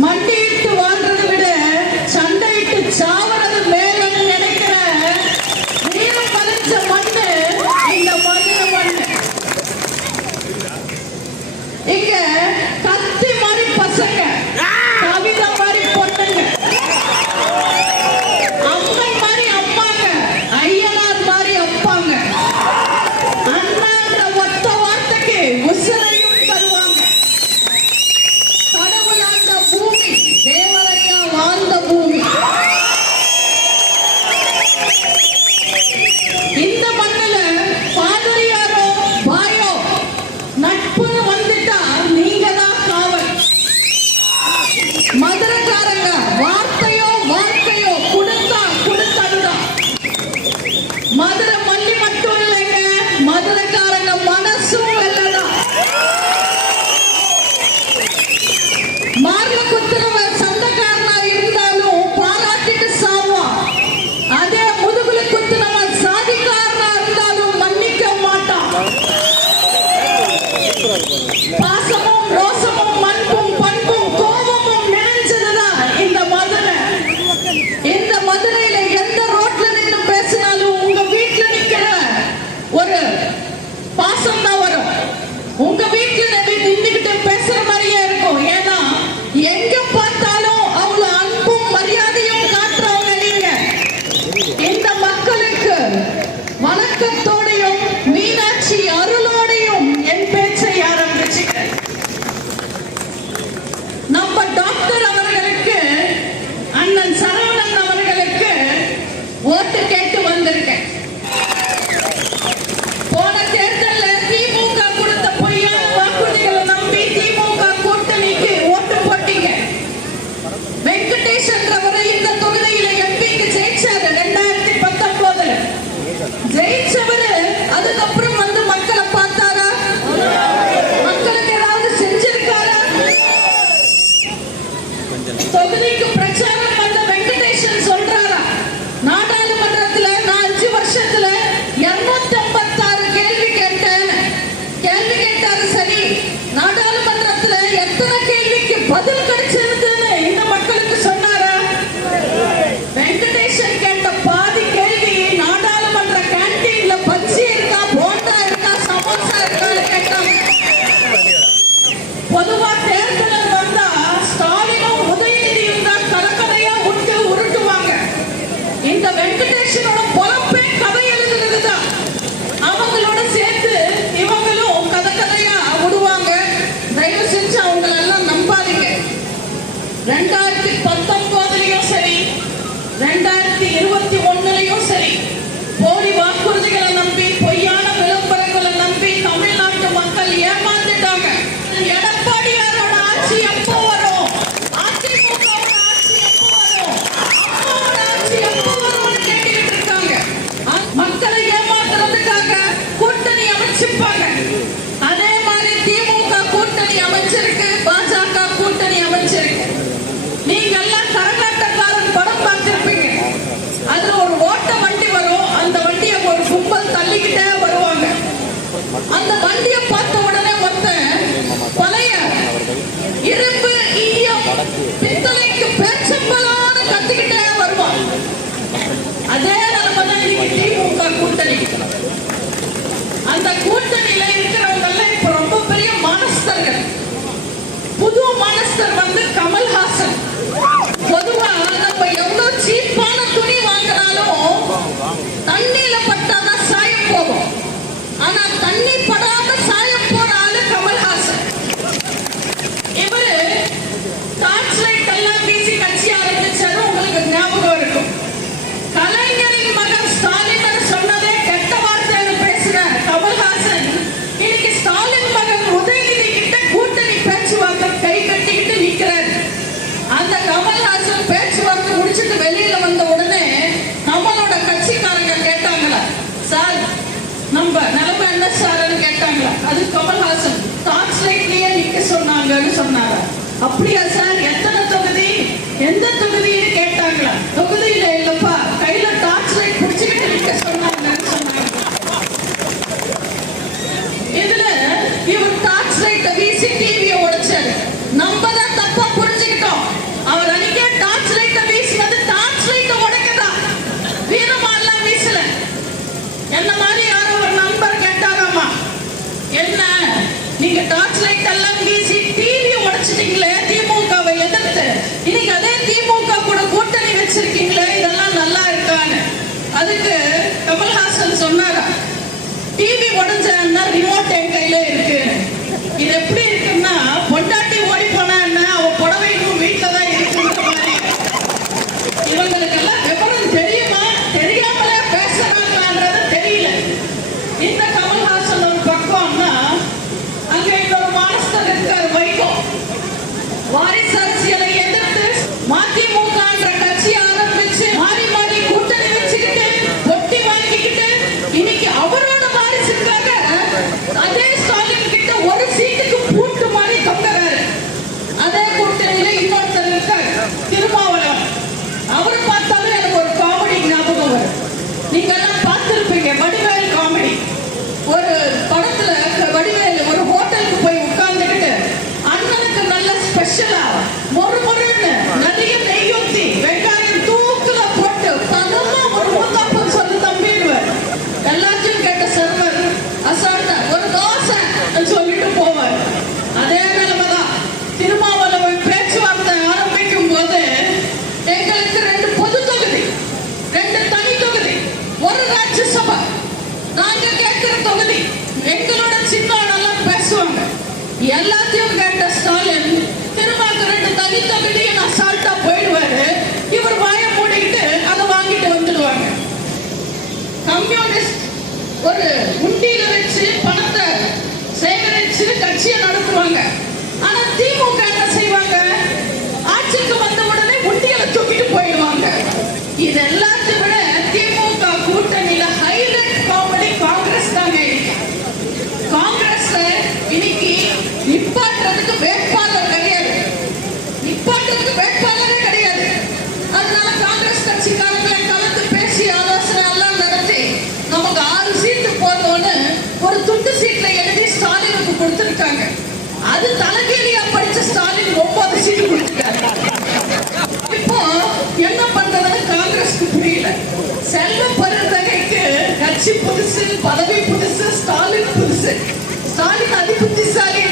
Monday மதுரக்காரங்க வா get the power. Haasan வந்து கமல்ஹாசன். பொதுவா நம்ம எவ்வளவு சீப்பா அப்படியா நீங்க டார்ச் லைட் எல்லாம் வீசி டிவி உடைச்சிட்டீங்களே திமுகவை எதிர்த்து. இன்னைக்கு அதே திமுக கூட கூட்டணி வச்சிருக்கீங்களே இதெல்லாம் நல்லா இருக்கான்னு. அதுக்கு கமல்ஹாசன் சொன்னாரா டிவி உடைஞ்சா ரிமோட் என் கையில இருக்கு? What is சீட்ல எழுதி ஸ்டாலினுக்கு கொடுத்துருக்காங்க. அது தலைகீழியா படிச்ச ஸ்டாலின் ஒன்பது சீட்டு கொடுத்துருக்காரு இப்போ என்ன பண்றதுன்னு காங்கிரஸ்க்கு புரியல. செல்வ பருத்தகைக்கு கட்சி புதுசு பதவி புதுசு ஸ்டாலின் புதுசு. ஸ்டாலின் அதிபுத்திசாலி